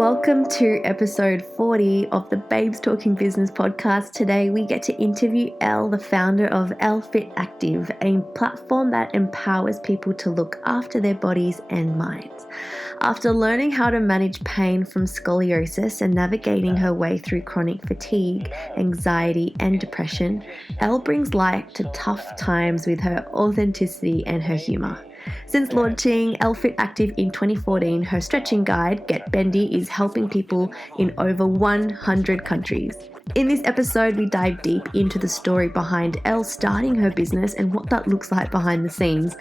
Welcome to episode 40 of the Babes Talking Business podcast. Today we get to interview Elle, the founder of Elle Fit Active, a platform that empowers people to look after their bodies and minds. After learning how to manage pain from scoliosis and navigating her way through chronic fatigue, anxiety, and depression, Elle brings light to tough times with her authenticity and her humour. Since launching Elle Fit Active in 2014, her stretching guide, Get Bendy, is helping people in over 100 countries. In this episode, we dive deep into the story behind Elle starting her business and what that looks like behind the scenes.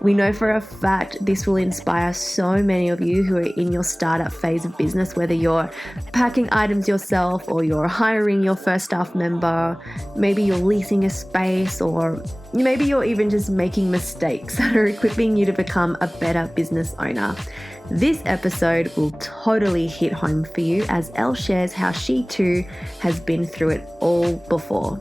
We know for a fact this will inspire so many of you who are in your startup phase of business, whether you're packing items yourself or you're hiring your first staff member, maybe you're leasing a space, or maybe you're even just making mistakes that are equipping you to become a better business owner. This episode will totally hit home for you as Elle shares how she too has been through it all before.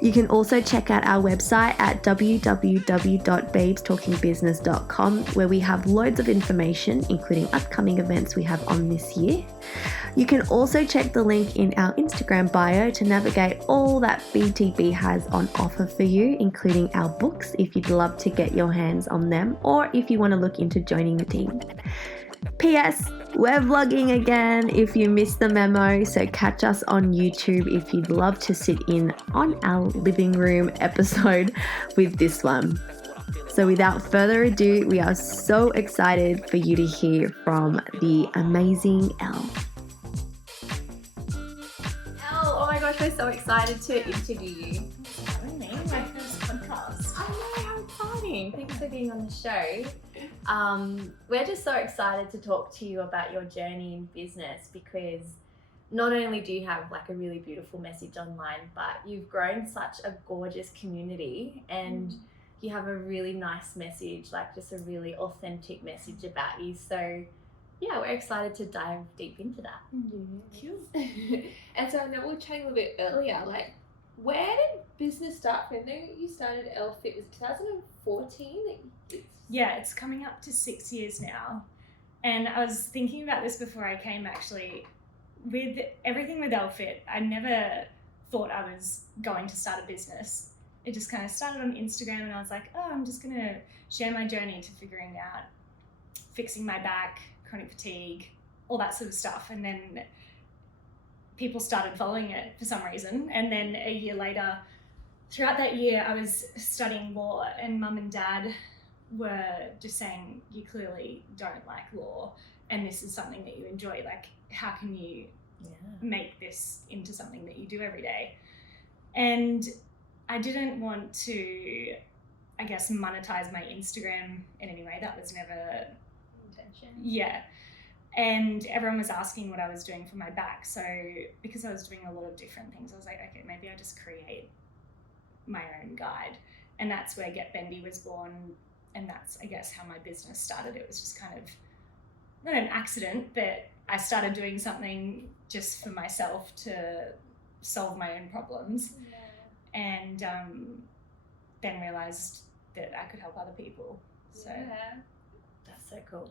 You can also check out our website at www.babestalkingbusiness.com, where we have loads of information, including upcoming events we have on this year. You can also check the link in our Instagram bio to navigate all that BTB has on offer for you, including our books if you'd love to get your hands on them, or if you want to look into joining the team. P.S. We're vlogging again if you missed the memo, so catch us on YouTube if you'd love to sit in on our living room episode with this one. So without further ado, we are so excited for you to hear from the amazing Elle. Elle, oh my gosh, we're so excited to interview you. My first podcast. I know, how exciting. Thanks for being on the show. We're just so excited to talk to you about your journey in business, because not only do you have like a really beautiful message online, but you've grown such a gorgeous community and you have a really nice message, like just a really authentic message about you. So yeah, we're excited to dive deep into that. Cool. And so I know we were chatting a little bit earlier, like, where did business start for you? I know you started Elle Fit, was it 2014? Yeah, it's coming up to 6 years now. And I was thinking about this before I came, actually. With everything with Elle Fit, I never thought I was going to start a business. It just kind of started on Instagram and I was like, oh, I'm just going to share my journey to figuring out fixing my back, chronic fatigue, all that sort of stuff. And then people started following it for some reason. And then a year later, throughout that year, I was studying law, and mum and dad were just saying, you clearly don't like law and this is something that you enjoy. Like, how can you make this into something that you do every day? And I didn't want to, I guess, monetize my Instagram in any way. That was never intention. Yeah. And everyone was asking what I was doing for my back. So because I was doing a lot of different things, I was like, okay, maybe I just create my own guide. And that's where Get Bendy was born. And that's, I guess, how my business started. It was just kind of not an accident, but I started doing something just for myself to solve my own problems. And then realized that I could help other people. So That's so cool.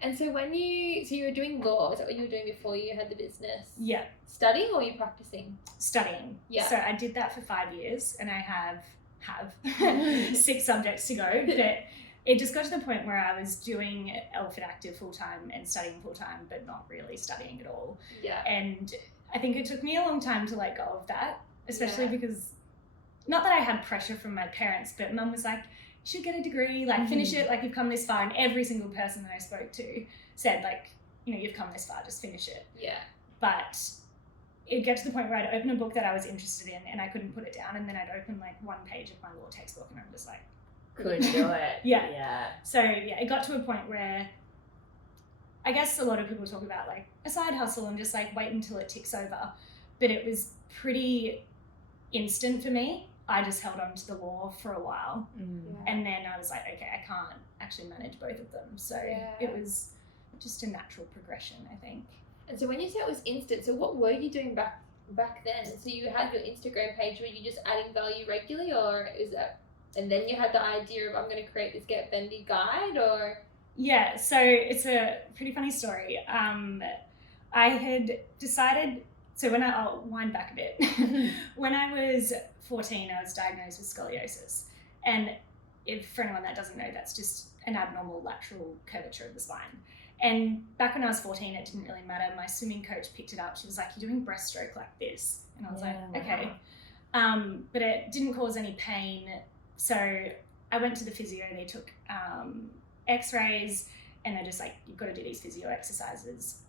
And so when you were doing law, is that what you were doing before you had the business? Yeah. Studying, or were you practicing? Studying. Yeah. So I did that for 5 years, and I have 6 subjects to go, but it just got to the point where I was doing Elle Fit Active full-time and studying full-time, but not really studying at all. Yeah. And I think it took me a long time to let go of that, especially because, not that I had pressure from my parents, but mum was like, you should get a degree, like finish it, like you've come this far. And every single person that I spoke to said, like, you know, you've come this far, just finish it. Yeah. But it'd get to the point where I'd open a book that I was interested in and I couldn't put it down, and then I'd open like one page of my law textbook and I'm just like, Couldn't do it. Yeah. So yeah, it got to a point where I guess a lot of people talk about like a side hustle and just like wait until it ticks over. But it was pretty instant for me. I just held on to the law for a while. And then I was like, okay, I can't actually manage both of them. So it was just a natural progression, I think. And so when you said it was instant, so what were you doing back then? So you had your Instagram page, were you just adding value regularly, or is that, and then you had the idea of, I'm going to create this Get Bendy guide, or Yeah, so it's a pretty funny story. I had decided, I'll wind back a bit. When I was 14, I was diagnosed with scoliosis. And for anyone that doesn't know, that's just an abnormal lateral curvature of the spine. And back when I was 14, it didn't really matter. My swimming coach picked it up. She was like, "You're doing breaststroke like this." And I was like, okay. But it didn't cause any pain. So I went to the physio. They took x-rays, and they're just like, "You've got to do these physio exercises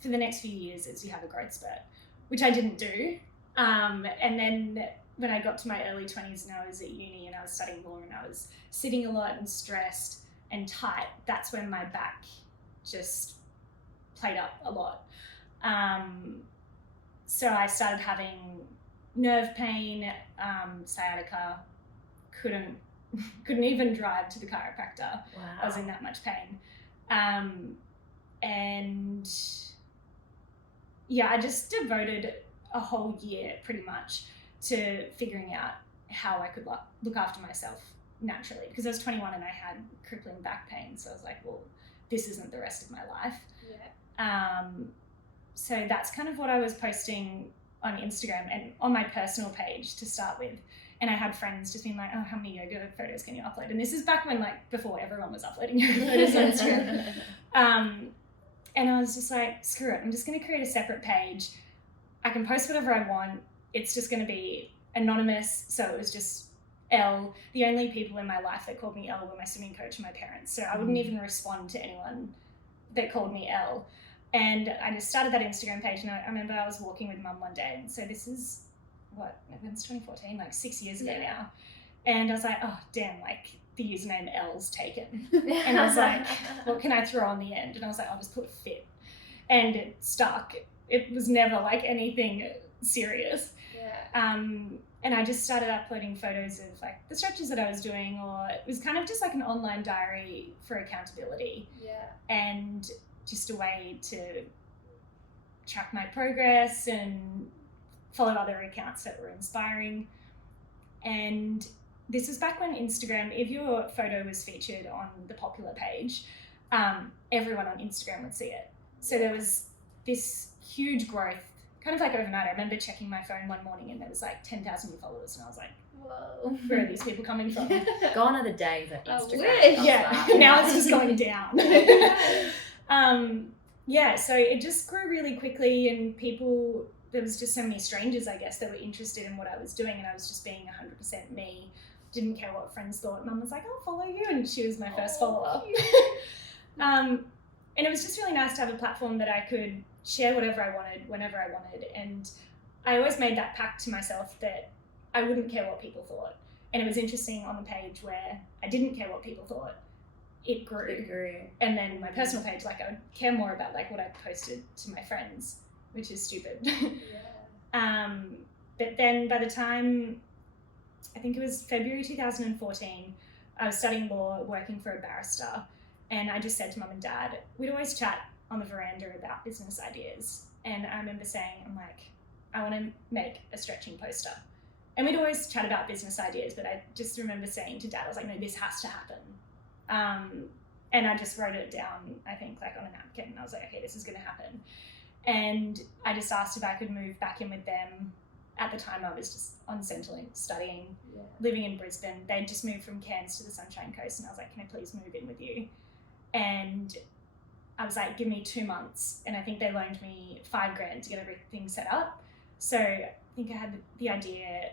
for the next few years as you have a growth spurt," which I didn't do. And then when I got to my early 20s and I was at uni and I was studying law and I was sitting a lot and stressed and tight, that's when my back just played up a lot. So I started having nerve pain, sciatica, couldn't even drive to the chiropractor. Wow. I was in that much pain. And yeah, I just devoted a whole year pretty much to figuring out how I could look after myself naturally, because I was 21 and I had crippling back pain. So I was like, well, this isn't the rest of my life. Yeah. So that's kind of what I was posting on Instagram and on my personal page to start with. And I had friends just being like, "Oh, how many yoga photos can you upload?" And this is back when, like, before everyone was uploading yoga photos on Instagram. And I was just like, screw it. I'm just going to create a separate page. I can post whatever I want. It's just going to be anonymous. So it was just Elle. The only people in my life that called me Elle were my swimming coach and my parents. So I wouldn't even respond to anyone that called me Elle. And I just started that Instagram page. And I remember I was walking with Mum one day. And so this is, it's 2014, like 6 years ago now. And I was like, oh, damn, like the username Elle's taken. And I was like, what can I throw on the end? And I was like, I'll just put fit. And it stuck. It was never like anything serious. Yeah. And I just started uploading photos of like the stretches that I was doing, or it was kind of just like an online diary for accountability. Yeah. And just a way to track my progress and follow other accounts that were inspiring. And this was back when Instagram, if your photo was featured on the popular page, everyone on Instagram would see it. So there was this huge growth, kind of like overnight. I remember checking my phone one morning and there was like 10,000 new followers, and I was like, whoa, where are these people coming from? Gone are the days of Instagram. Yeah, now it's just going down. Yeah, so it just grew really quickly, and there was just so many strangers, I guess, that were interested in what I was doing, and I was just being 100% me. Didn't care what friends thought. Mum was like, "I'll follow you," and she was my first follower. And it was just really nice to have a platform that I could share whatever I wanted, whenever I wanted. And I always made that pact to myself that I wouldn't care what people thought. And it was interesting on the page where I didn't care what people thought. It grew. And then my personal page, like, I would care more about like what I posted to my friends, which is stupid. Yeah. But then by the time, I think it was February 2014, I was studying law, working for a barrister, and I just said to Mum and Dad, we'd always chat on the veranda about business ideas. And I remember saying, I'm like, I want to make a stretching poster. And we'd always chat about business ideas, but I just remember saying to Dad, I was like, no, this has to happen. And I just wrote it down, I think, like on a napkin. And I was like, okay, this is going to happen. And I just asked if I could move back in with them. At the time, I was just on Centrelink studying, living in Brisbane. They'd just moved from Cairns to the Sunshine Coast. And I was like, can I please move in with you? And I was like, give me 2 months. And I think they loaned me $5,000 to get everything set up. So I think I had the idea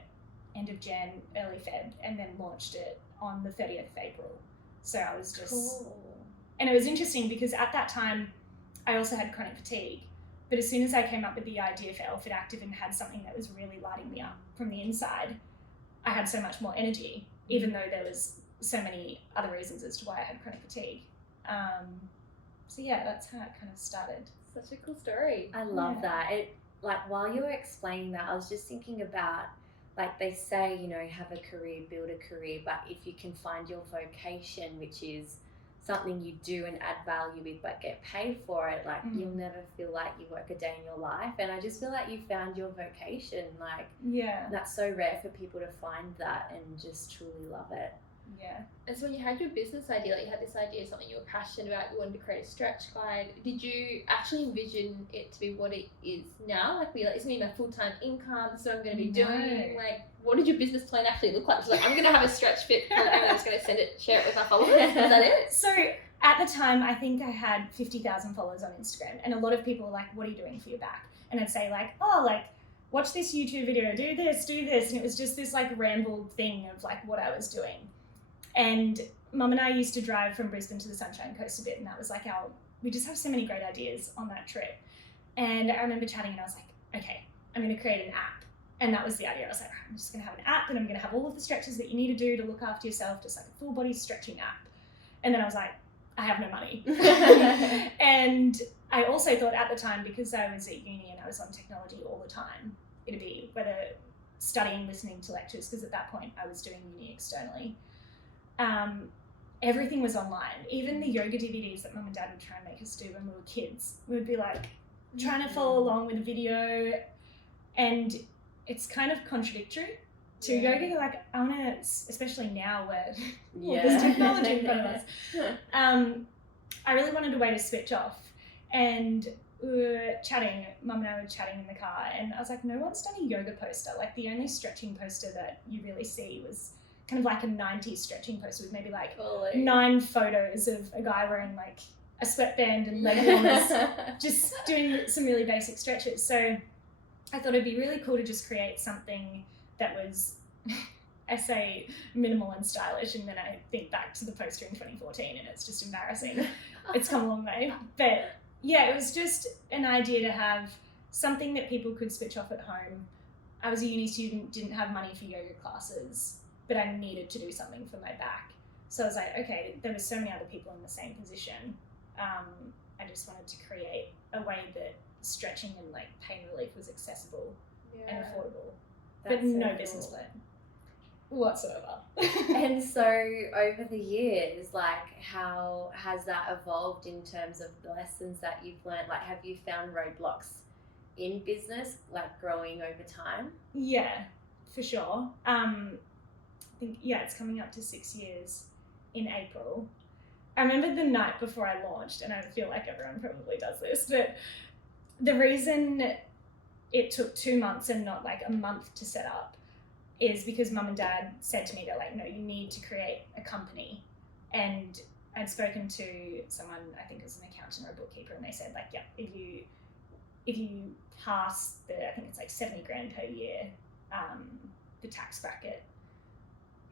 end of Jan, early Feb, and then launched it on the 30th of April. So I was just, cool. And it was interesting because at that time, I also had chronic fatigue. But as soon as I came up with the idea for Elle Fit Active and had something that was really lighting me up from the inside, I had so much more energy, even though there was so many other reasons as to why I had chronic fatigue. So yeah, that's how it kind of started. Such a cool story. I love that. It, like, while you were explaining that, I was just thinking about, like, they say, you know, have a career, build a career, but if you can find your vocation, which is something you do and add value with but get paid for it, like, you'll never feel like you work a day in your life. And I just feel like you found your vocation. Like, Yeah. that's so rare for people to find that and just truly love it. Yeah. And so when you had your business idea, like you had this idea of something you were passionate about, you wanted to create a stretch guide, did you actually envision it to be what it is now? Like, be like, it's going to be my full-time income, this is what I'm going to be doing. Like, what did your business plan actually look like? It's like, I'm going to have a stretch fit program and I'm just going to share it with my followers. Is that it? So at the time, I think I had 50,000 followers on Instagram, and a lot of people were like, what are you doing for your back? And I'd say like, oh, like, watch this YouTube video, do this. And it was just this like rambled thing of like what I was doing. And Mum and I used to drive from Brisbane to the Sunshine Coast a bit, and that was like we just have so many great ideas on that trip. And I remember chatting and I was like, okay, I'm going to create an app. And that was the idea. I was like, I'm just going to have an app and I'm going to have all of the stretches that you need to do to look after yourself, just like a full body stretching app. And then I was like, I have no money. And I also thought at the time, because I was at uni and I was on technology all the time, it'd be whether studying, listening to lectures, because at that point I was doing uni externally. Everything was online. Even the yoga DVDs that Mum and Dad would try and make us do when we were kids, we would be like trying to follow along with a video, and it's kind of contradictory to yoga. You're like, I want to, especially now where there's technology in front of us. I really wanted a way to switch off, and we were chatting, Mum and I were chatting in the car, and I was like, no one's done a yoga poster. Like the only stretching poster that you really see was kind of like a 90s stretching poster with maybe like 9 photos of a guy wearing like a sweatband and leg warmers, just doing some really basic stretches. So I thought it'd be really cool to just create something that was, I say, minimal and stylish, and then I think back to the poster in 2014 and it's just embarrassing. It's come a long way. But yeah, it was just an idea to have something that people could switch off at home. I was a uni student, didn't have money for yoga classes, but I needed to do something for my back. So I was like, okay, there were so many other people in the same position. I just wanted to create a way that stretching and like pain relief was accessible and affordable, but no business plan whatsoever. And so over the years, like, how has that evolved in terms of the lessons that you've learned? Like, have you found roadblocks in business, like growing over time? Yeah, for sure. I think, it's coming up to 6 years in April. I remember the night before I launched, and I feel like everyone probably does this, but the reason it took 2 months and not like a month to set up is because Mum and Dad said to me, they're like, no, you need to create a company. And I'd spoken to someone, I think it was an accountant or a bookkeeper, and they said like, yeah, if you pass the, I think it's like 70 grand per year, the tax bracket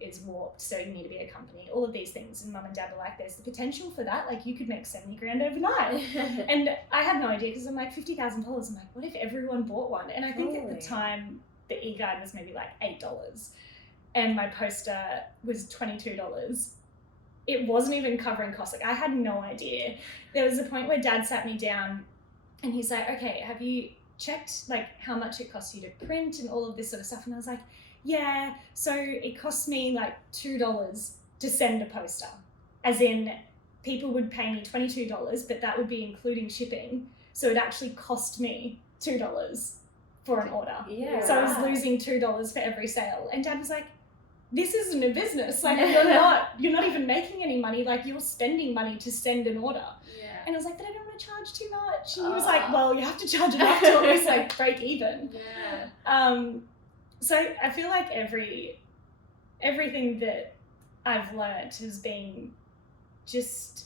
is warped, so you need to be a company, all of these things. And Mum and Dad were like, there's the potential for that, like you could make 70 grand overnight. And I had no idea, because I'm like, $50,000, I'm like, what if everyone bought one? And I think at the time the e-guide was maybe like $8 and my poster was $22. It wasn't even covering costs. Like I had no idea. There was a point where Dad sat me down and he's like, okay, have you checked like how much it costs you to print and all of this sort of stuff? And I was like, yeah, so it costs me like $2 to send a poster. As in, people would pay me $22, but that would be including shipping. So it actually cost me $2 for an order. Yeah. So I was losing $2 for every sale. And Dad was like, this isn't a business. Like you're not even making any money. Like you're spending money to send an order. Yeah. And I was like, but I don't want to charge too much. And he was like, well, you have to charge enough to at least like break even. Yeah. So I feel like everything that I've learnt has been just,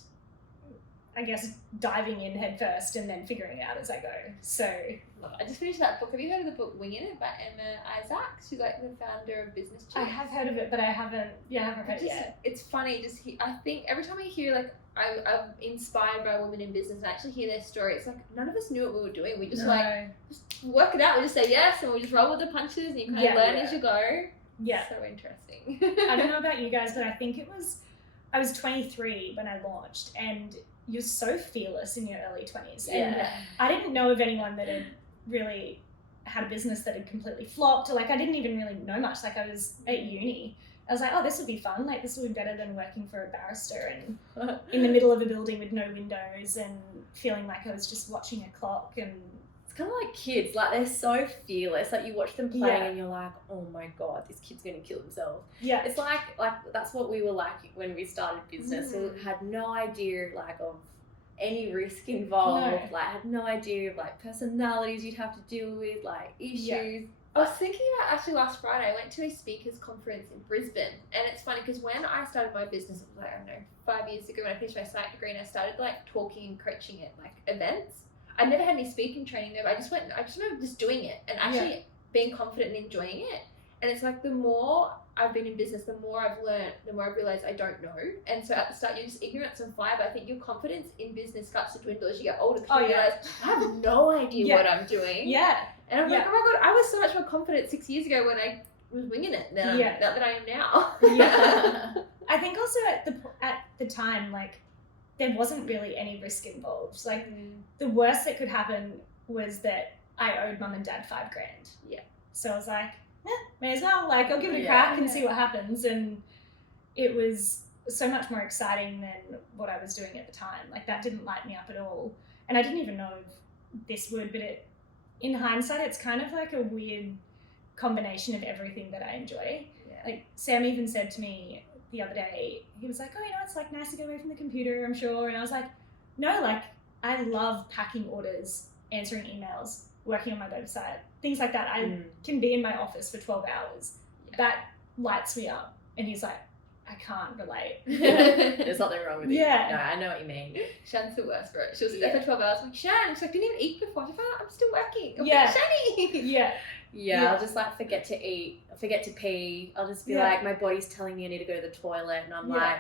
I guess, diving in head first and then figuring it out as I go. So I just finished that book. Have you heard of the book Winging It by Emma Isaacs? She's like the founder of Business Chiefs. I have heard of it, but I haven't read it yet. It's funny. I think every time I hear like I'm inspired by women in business and I actually hear their story, it's like none of us knew what we were doing. We just just work it out. We just say yes and we just roll with the punches and you kind of learn as you go. Yeah. So interesting. I don't know about you guys, but I think I was 23 when I launched, and you're so fearless in your early 20s. And I didn't know of anyone that had really had a business that had completely flopped, or like I didn't even really know much. Like I was at uni. I was like, oh, this would be fun. Like this would be better than working for a barrister and in the middle of a building with no windows and feeling like I was just watching a clock. And it's kind of like kids, like they're so fearless. Like you watch them playing Yeah. and you're like, oh my God, this kid's going to kill himself. Yeah. It's like that's what we were like when we started business. We had no idea like of any risk involved. No. Like had no idea of like personalities you'd have to deal with, like issues. Yeah. I was thinking about actually last Friday, I went to a speakers conference in Brisbane, and it's funny because when I started my business, it was like, I don't know, 5 years ago when I finished my psych degree, and I started like talking and coaching at like events. I never had any speaking training there, but I just remember just doing it and actually being confident and enjoying it. And it's like the more I've been in business, the more I've learned, the more I've realized I don't know. And so at the start, you're just ignorance and fire, but I think your confidence in business starts to dwindle as you get older. Because you realize, I have no idea what I'm doing. Yeah. And I'm like, oh my God, I was so much more confident 6 years ago when I was winging it than not that I am now. Yeah. I think also at the time, like, there wasn't really any risk involved. Like, the worst that could happen was that I owed mum and dad $5,000. Yeah. So I was like, may as well. Like, I'll give it a crack and see what happens. And it was so much more exciting than what I was doing at the time. Like, that didn't light me up at all. And I didn't even know if this would, but in hindsight, it's kind of like a weird combination of everything that I enjoy. Yeah. Like, Sam even said to me the other day, he was like, oh, it's like nice to get away from the computer, I'm sure. And I was like, no, like, I love packing orders, answering emails, working on my website, things like that. I can be in my office for 12 hours. Yeah. That lights me up. And he's like, I can't relate. There's something wrong with you. Yeah. No, I know what you mean. Shan's the worst for it. She was there for 12 hours. I'm like, Shan, she's like, didn't even eat before. She's like, I'm still working. I'm like, Shani. Yeah, I'll just like forget to eat, forget to pee. I'll just be like, my body's telling me I need to go to the toilet, and I'm like,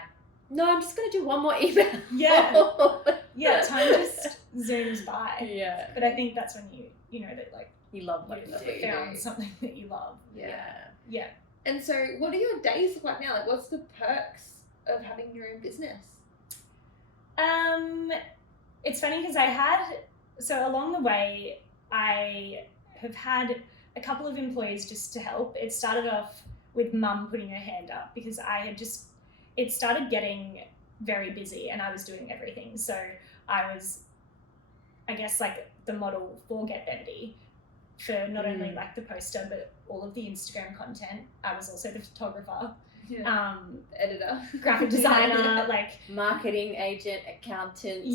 no, I'm just gonna do one more email. Time just zooms by. Yeah. But I think that's when you know that like you love what you found something that you love. Yeah. And so what do your days look like now? Like, what's the perks of having your own business? It's funny because so along the way, I have had a couple of employees just to help. It started off with mum putting her hand up because it started getting very busy and I was doing everything. So I was, I guess, like the model for Get Bendy for not only like the poster, but all of the Instagram content. I was also the photographer, editor, graphic designer, like marketing agent, accountant,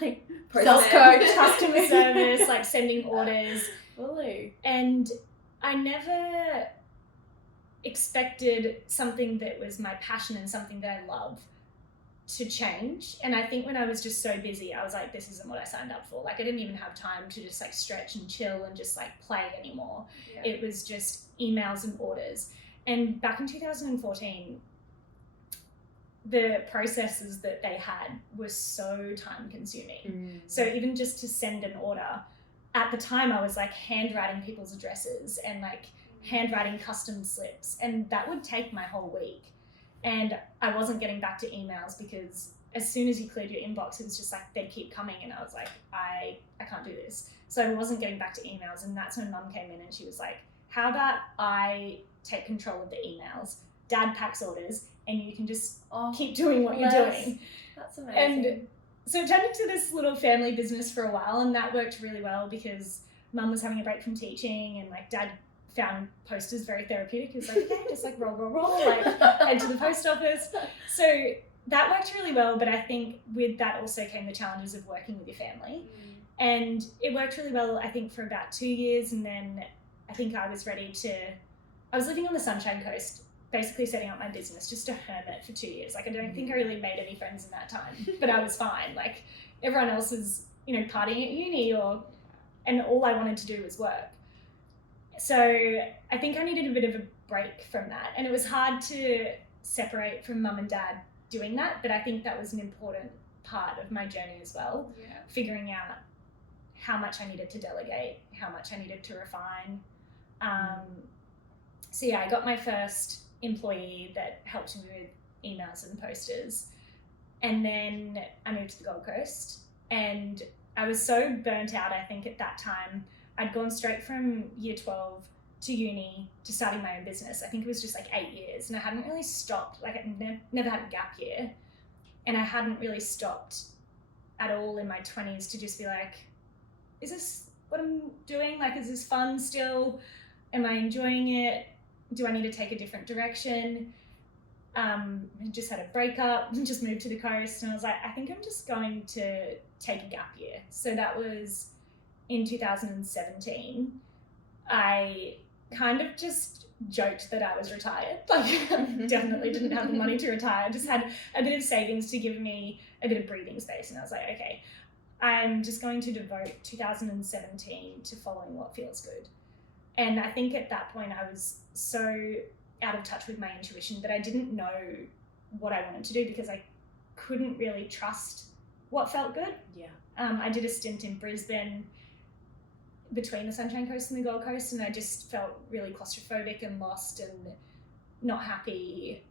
like sales coach, customer service, like sending orders. Fully. And I never expected something that was my passion and something that I love to change. And I think when I was just so busy, I was like, this isn't what I signed up for. Like, I didn't even have time to just like stretch and chill and just like play anymore. It was just emails and orders. And back in 2014, the processes that they had were so time consuming. So even just to send an order, at the time I was like handwriting people's addresses and like handwriting custom slips, and that would take my whole week. And I wasn't getting back to emails because as soon as you cleared your inbox, it was just like they'd keep coming, and I was like, I can't do this. So I wasn't getting back to emails, and that's when mum came in and she was like, how about I take control of the emails, dad packs orders, and you can just keep doing what you're doing. That's amazing. And so it turned into this little family business for a while, and that worked really well because mum was having a break from teaching, and like dad found posters very therapeutic. He was like, okay, just like roll, like head to the post office. So that worked really well, but I think with that also came the challenges of working with your family. And it worked really well, I think, for about 2 years, and then I think I was living on the Sunshine Coast, basically setting up my business, just a hermit for 2 years. Like, I don't think I really made any friends in that time, but I was fine. Like, everyone else was, partying at uni and all I wanted to do was work. So I think I needed a bit of a break from that. And it was hard to separate from mum and dad doing that, but I think that was an important part of my journey as well. Figuring out how much I needed to delegate, how much I needed to refine. So I got my first employee that helped me with emails and posters. And then I moved to the Gold Coast, and I was so burnt out, I think, at that time. I'd gone straight from year 12 to uni to starting my own business. I think it was just like 8 years, and I hadn't really stopped. Like, I never had a gap year, and I hadn't really stopped at all in my 20s to just be like, is this what I'm doing? Like, is this fun still? Am I enjoying it? Do I need to take a different direction? I just had a breakup and just moved to the coast, and I was like, I think I'm just going to take a gap year. So that was in 2017. I kind of just joked that I was retired. Like, definitely didn't have the money to retire. Just had a bit of savings to give me a bit of breathing space. And I was like, okay, I'm just going to devote 2017 to following what feels good. And I think at that point I was so out of touch with my intuition that I didn't know what I wanted to do because I couldn't really trust what felt good. Yeah. I did a stint in Brisbane between the Sunshine Coast and the Gold Coast, and I just felt really claustrophobic and lost and not happy.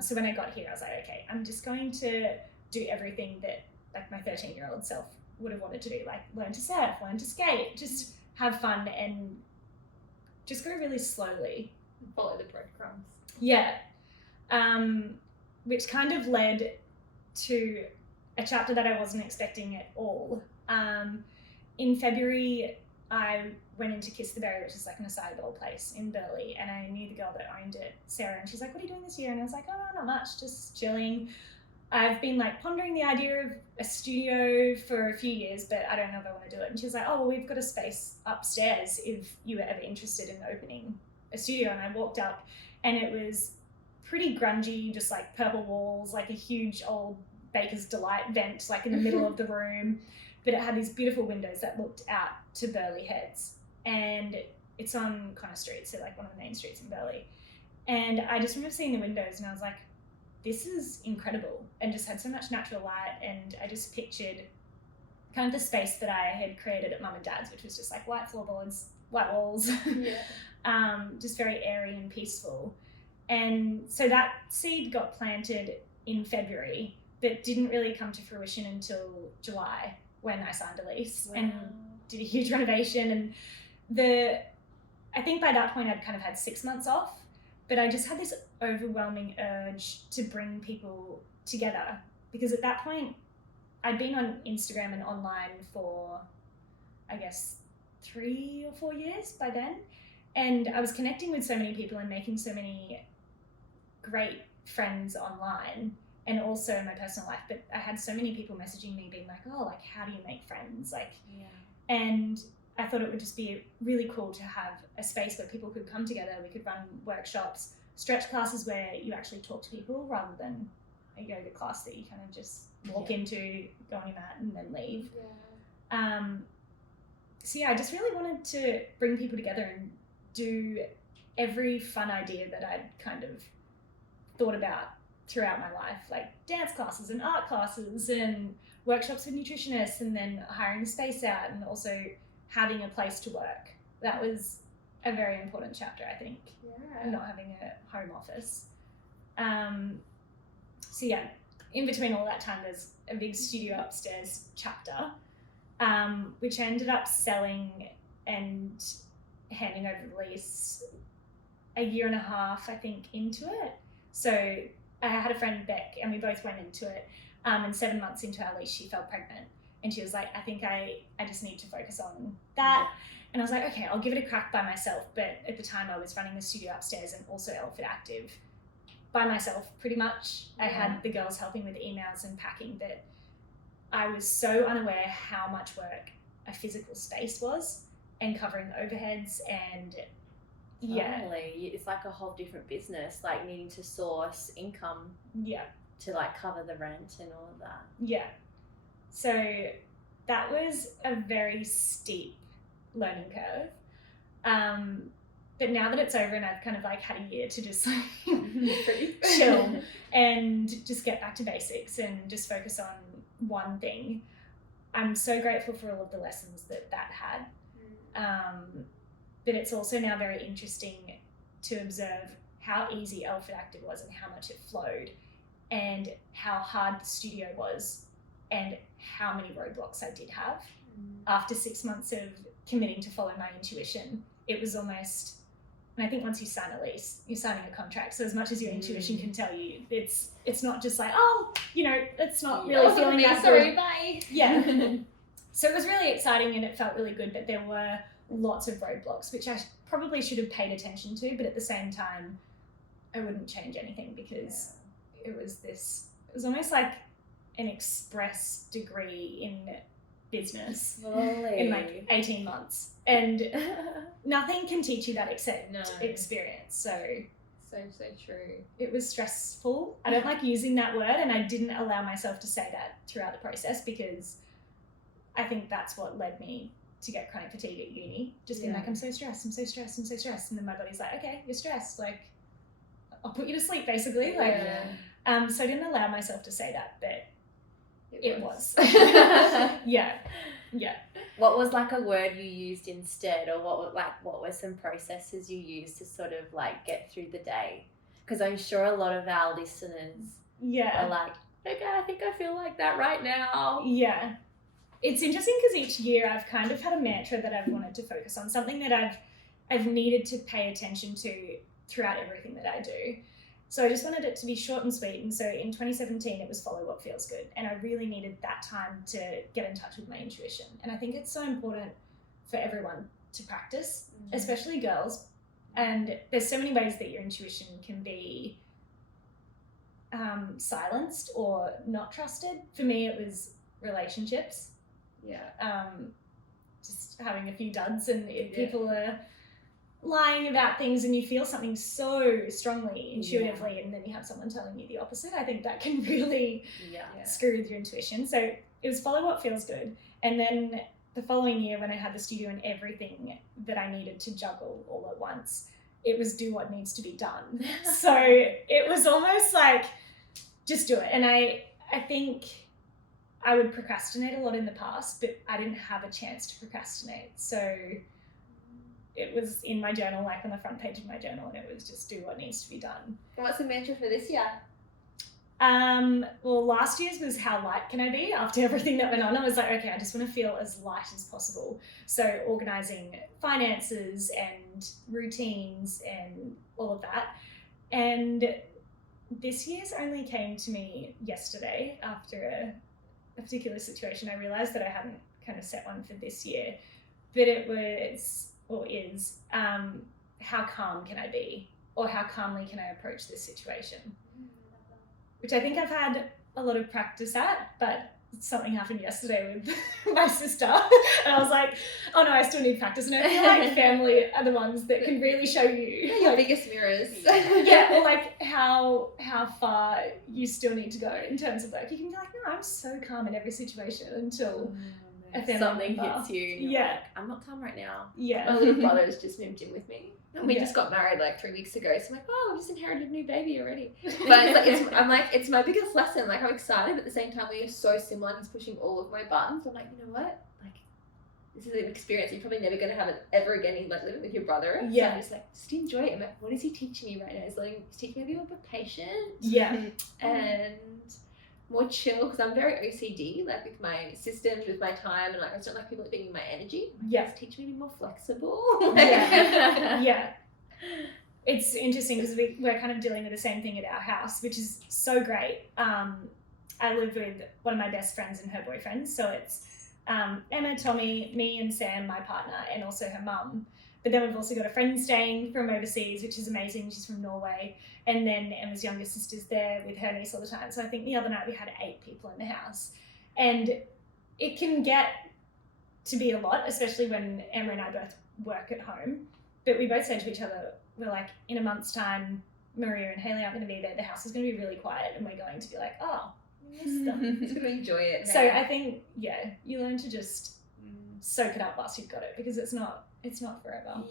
So when I got here, I was like, okay, I'm just going to do everything that like my 13-year-old self would have wanted to do, like learn to surf, learn to skate, just have fun and just go really slowly. Follow the breadcrumbs. Yeah. Which kind of led to a chapter that I wasn't expecting at all. In February, I went into Kiss the Berry, which is like an acai bowl place in Burleigh, and I knew the girl that owned it, Sarah, and she's like, what are you doing this year? And I was like, oh, not much, just chilling. I've been like pondering the idea of a studio for a few years, but I don't know if I want to do it. And she was like, oh, well, we've got a space upstairs if you were ever interested in opening a studio. And I walked up and it was pretty grungy, just like purple walls, like a huge old Baker's Delight vent like in the middle of the room, but it had these beautiful windows that looked out to Burleigh Heads, and it's on Connor Street, so like one of the main streets in Burleigh. And I just remember seeing the windows and I was like, this is incredible, and just had so much natural light. And I just pictured kind of the space that I had created at Mum and Dad's, which was just like white floorboards, white walls, just very airy and peaceful. And so that seed got planted in February, but didn't really come to fruition until July when I signed a lease and did a huge renovation. And I think by that point I'd kind of had 6 months off, but I just had this overwhelming urge to bring people together, because at that point I'd been on Instagram and online for, I guess, 3 or 4 years by then. And I was connecting with so many people and making so many great friends online and also in my personal life. But I had so many people messaging me being like, oh, like, how do you make friends? Like, and I thought it would just be really cool to have a space where people could come together. We could run workshops, stretch classes where you actually talk to people rather than a yoga class that you kind of just walk into, go on your mat and then leave. So yeah, I just really wanted to bring people together and do every fun idea that I'd kind of thought about throughout my life, like dance classes and art classes and workshops with nutritionists, and then hiring space out and also having a place to work. That was a very important chapter, I think, not having a home office. So yeah, in between all that time, there's a big studio upstairs chapter, which I ended up selling and handing over the lease a year and a half, I think, into it. So I had a friend, Beck, and we both went into it. And 7 months into our lease, she fell pregnant. And she was like, I think I just need to focus on that. And I was like, okay, I'll give it a crack by myself. But at the time I was running the studio upstairs and also Elle Fit Active by myself pretty much. I had the girls helping with emails and packing, but I was so unaware how much work a physical space was and covering overheads and it's like a whole different business, like needing to source income to like cover the rent and all of that. So that was a very steep learning curve, but now that it's over and I've kind of like had a year to just like chill and just get back to basics and just focus on one thing, I'm so grateful for all of the lessons that had. But it's also now very interesting to observe how easy Elle Fit Active was and how much it flowed and how hard the studio was and how many roadblocks I did have. After 6 months of committing to follow my intuition, it was almost, and I think once you sign a lease, you're signing a contract. So as much as your intuition can tell you, it's not just like, oh, you know, it's not really feeling that sorry, good. bye. So it was really exciting and it felt really good, but there were lots of roadblocks, which I probably should have paid attention to, but at the same time, I wouldn't change anything because it was almost like an express degree in business in like 18 months. And nothing can teach you that except experience. So true. It was stressful. I don't like using that word, and I didn't allow myself to say that throughout the process because I think that's what led me to get chronic fatigue at uni. Just being like, I'm so stressed. And then my body's like, okay, you're stressed. Like, I'll put you to sleep, basically. Like, so I didn't allow myself to say that, but it was. Yeah. What was like a word you used instead, or what were some processes you used to sort of like get through the day? Because I'm sure a lot of our listeners are like, okay, I think I feel like that right now. Yeah. It's interesting because each year I've kind of had a mantra that I've wanted to focus on, something that I've needed to pay attention to throughout everything that I do. So I just wanted it to be short and sweet. And so in 2017, it was follow what feels good. And I really needed that time to get in touch with my intuition. And I think it's so important for everyone to practice, especially girls. And there's so many ways that your intuition can be silenced or not trusted. For me, it was relationships. Just having a few duds, and if people are lying about things and you feel something so strongly intuitively and then you have someone telling you the opposite, I think that can really screw with your intuition. So it was follow what feels good. And then the following year, when I had the studio and everything that I needed to juggle all at once, it was do what needs to be done. So it was almost like, just do it. And I think I would procrastinate a lot in the past, but I didn't have a chance to procrastinate. So it was in my journal, like on the front page of my journal, and it was just do what needs to be done. And what's the mantra for this year? Well, last year's was how light can I be? After everything that went on, I was like, okay, I just want to feel as light as possible. So organising finances and routines and all of that. And this year's only came to me yesterday after a particular situation. I realised that I hadn't kind of set one for this year, but it was, or is, how calm can I be? Or how calmly can I approach this situation? Which I think I've had a lot of practice at, but something happened yesterday with my sister, and I was like, oh no, I still need practice. And I feel like family are the ones that can really show you your biggest mirrors. Or like how far you still need to go in terms of like, you can be like, no, I'm so calm in every situation until something hits you. Like, I'm not calm right now. My little brother's just moved in with me. And we just got married like 3 weeks ago. So I'm like, oh, I've just inherited a new baby already. But it's my biggest lesson. Like, I'm excited, but at the same time, we are so similar. He's pushing all of my buttons. I'm like, you know what? Like, this is an experience you're probably never going to have it ever again in like living with your brother. So I'm just like, just enjoy it. I'm like, what is he teaching me right now? He's teaching me to be more patient. And more chill, because I'm very OCD, like with my systems, with my time, and like I just don't like people taking my energy. Just teach me to be more flexible. It's interesting because we're kind of dealing with the same thing at our house, which is so great. I live with one of my best friends and her boyfriend, so it's Emma, Tommy, me and Sam, my partner, and also her mum. But then we've also got a friend staying from overseas, which is amazing. She's from Norway. And then Emma's younger sister's there with her niece all the time. So I think the other night we had 8 people in the house. And it can get to be a lot, especially when Emma and I both work at home. But we both said to each other, we're like, in a month's time, Maria and Haley aren't going to be there. The house is going to be really quiet. And we're going to be like, oh, we miss them. Just going to enjoy it. So I think, you learn to just soak it up whilst you've got it, because it's not forever.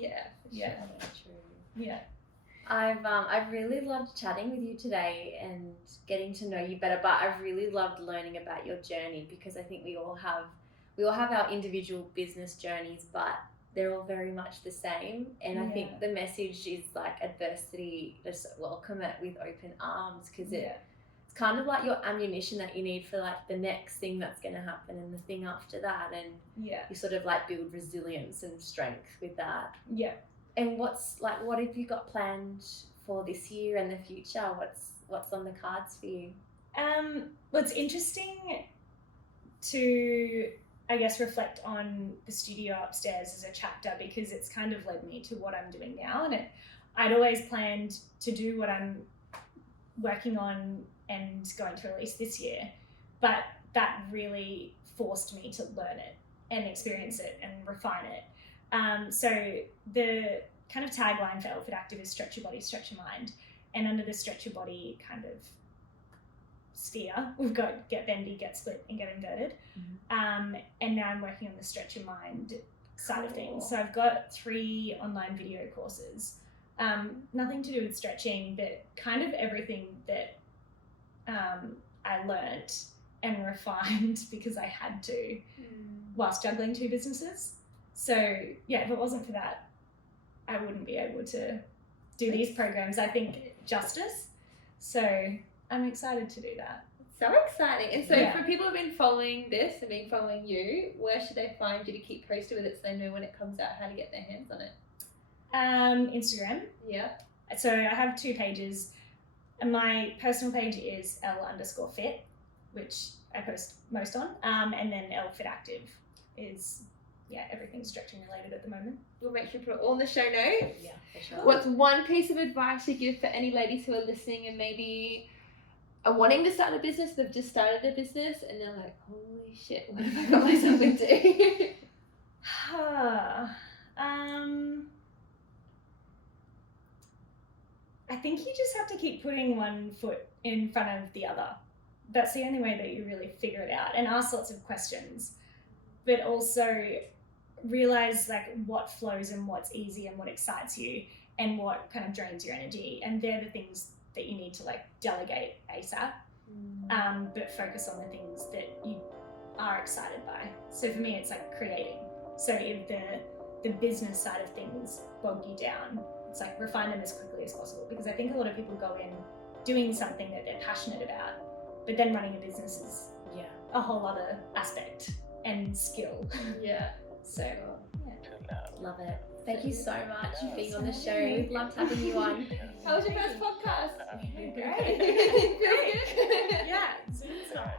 I've really loved chatting with you today and getting to know you better, but I've really loved learning about your journey, because I think we all have our individual business journeys, but they're all very much the same. And I think the message is like adversity, just welcome it with open arms, because it's kind of like your ammunition that you need for like the next thing that's going to happen and the thing after that, and you sort of like build resilience and strength with that. And what have you got planned for this year and the future? What's on the cards for you? Well, it's interesting to I guess, reflect on the studio upstairs as a chapter, because it's kind of led me to what I'm doing now. And I'd always planned to do what I'm working on and going to release this year, but that really forced me to learn it and experience it and refine it. So the kind of tagline for Elle Fit Active is stretch your body, stretch your mind. And under the stretch your body kind of sphere, we've got Get Bendy, Get Split, and Get Inverted. And now I'm working on the stretch your mind side of things. So I've got 3 online video courses. Nothing to do with stretching, but kind of everything that I learnt and refined because I had to whilst juggling 2 businesses. So yeah, if it wasn't for that, I wouldn't be able to do these programs, I think, justice. So I'm excited to do that. So exciting. And so for people who've been following this and been following you, where should they find you to keep posted with it so they know when it comes out how to get their hands on it? Instagram. Yeah. So I have 2 pages. And my personal page is Elle_fit, which I post most on. And then Elle Fit Active is, everything stretching related at the moment. We'll make sure to put it all in the show notes. Yeah, for sure. What's one piece of advice you give for any ladies who are listening and maybe are wanting to start a business, they've just started a business and they're like, holy shit, what have I got myself into? I think you just have to keep putting one foot in front of the other. That's the only way that you really figure it out, and ask lots of questions, but also realize like what flows and what's easy and what excites you and what kind of drains your energy. And they're the things that you need to like delegate ASAP, but focus on the things that you are excited by. So for me, it's like creating. So if the business side of things bog you down, it's like refine them as quickly as possible, because I think a lot of people go in doing something that they're passionate about, but then running a business is a whole other aspect and skill. So love it. Thank you so much for being on the show. We've loved having you on. How was your first podcast? Great. Feels good? Yeah, Zoom's not.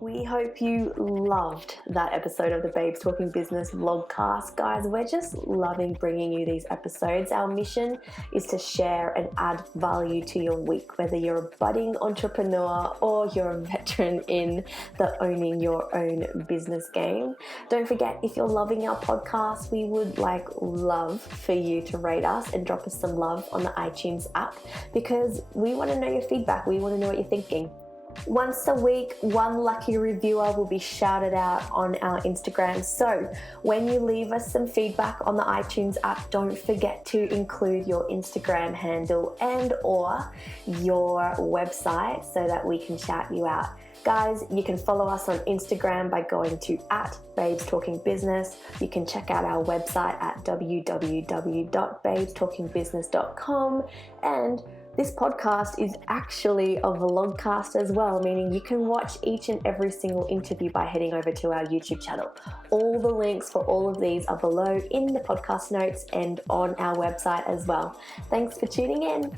We hope you loved that episode of the Babes Talking Business vlogcast. Guys, we're just loving bringing you these episodes. Our mission is to share and add value to your week, whether you're a budding entrepreneur or you're a veteran in the owning your own business game. Don't forget, if you're loving our podcast, we would love for you to rate us and drop us some love on the iTunes app, because we want to know your feedback. We want to know what you're thinking. Once a week, one lucky reviewer will be shouted out on our Instagram. So when you leave us some feedback on the iTunes app, don't forget to include your Instagram handle and or your website so that we can shout you out. Guys, you can follow us on Instagram by going to @BabesTalkingBusiness. You can check out our website at www.babestalkingbusiness.com, and this podcast is actually a vlogcast as well, meaning you can watch each and every single interview by heading over to our YouTube channel. All the links for all of these are below in the podcast notes and on our website as well. Thanks for tuning in.